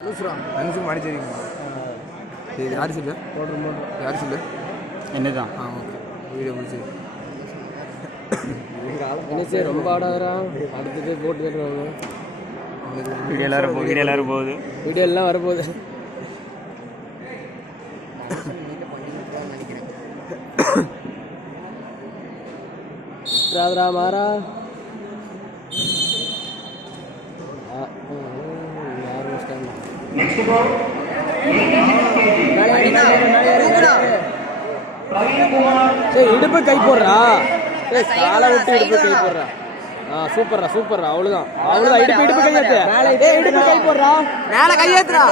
நிமிஷம் மாடி சரிங்கம்மா. சரி யார் சொல்லு யார் சொல்லு என்ன தான் ஓகே வீடியோ முடிச்சு என்ன சார் ரொம்ப ஆடாதான் அடுத்தது போட்டு கேட்டுருவாங்க. வீடியோ எல்லாரும் போகுது வீடியோ எல்லாம் வரப்போகுது. ராதரா மாறா இடுப்பு கை போடுறா, காலை விட்டு இடுப்பு கை போடுறா. சூப்பர்ரா சூப்பர்ரா. அவ்வளவுதான் அவ்வளவுதான். இடுப்பு கையேத்து, இடுப்பு கை போடுறா, மேல கையேத்துறா.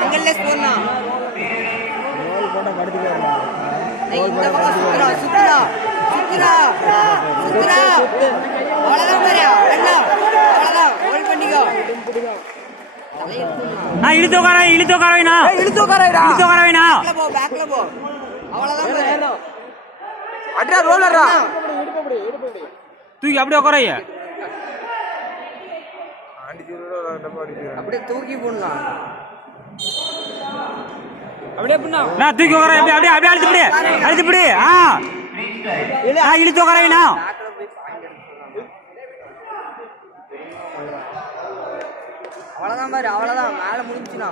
அங்கல்ல ஸ்போன்னா போட்டா கடிச்சுக்கறா. இந்த பக்கம் சுத்துறா சுத்துறா சுத்துறா சுத்துறா. அவ்வளவுதான் பாரு, எல்லாம் அவ்வளவுதான். ஹோல்ட் பண்ணிக்கோ. இழுத்து உட்காரவைனா பேக்ல போ. அவ்வளவுதான் பாரு. அட்ரா ரோலரா தூக்கி அப்படியே உட்காரைய அப்படியே தூக்கி போடலாம். அப்படியே பண்ணா நான் தூக்கி உட்கார. அப்படியே அப்படியே அழுத்துப்படி இழுத்து உட்காரவைனா. அவ்வளவுதான் பாரு, அவ்வளவுதான். மேல முடிஞ்சுனா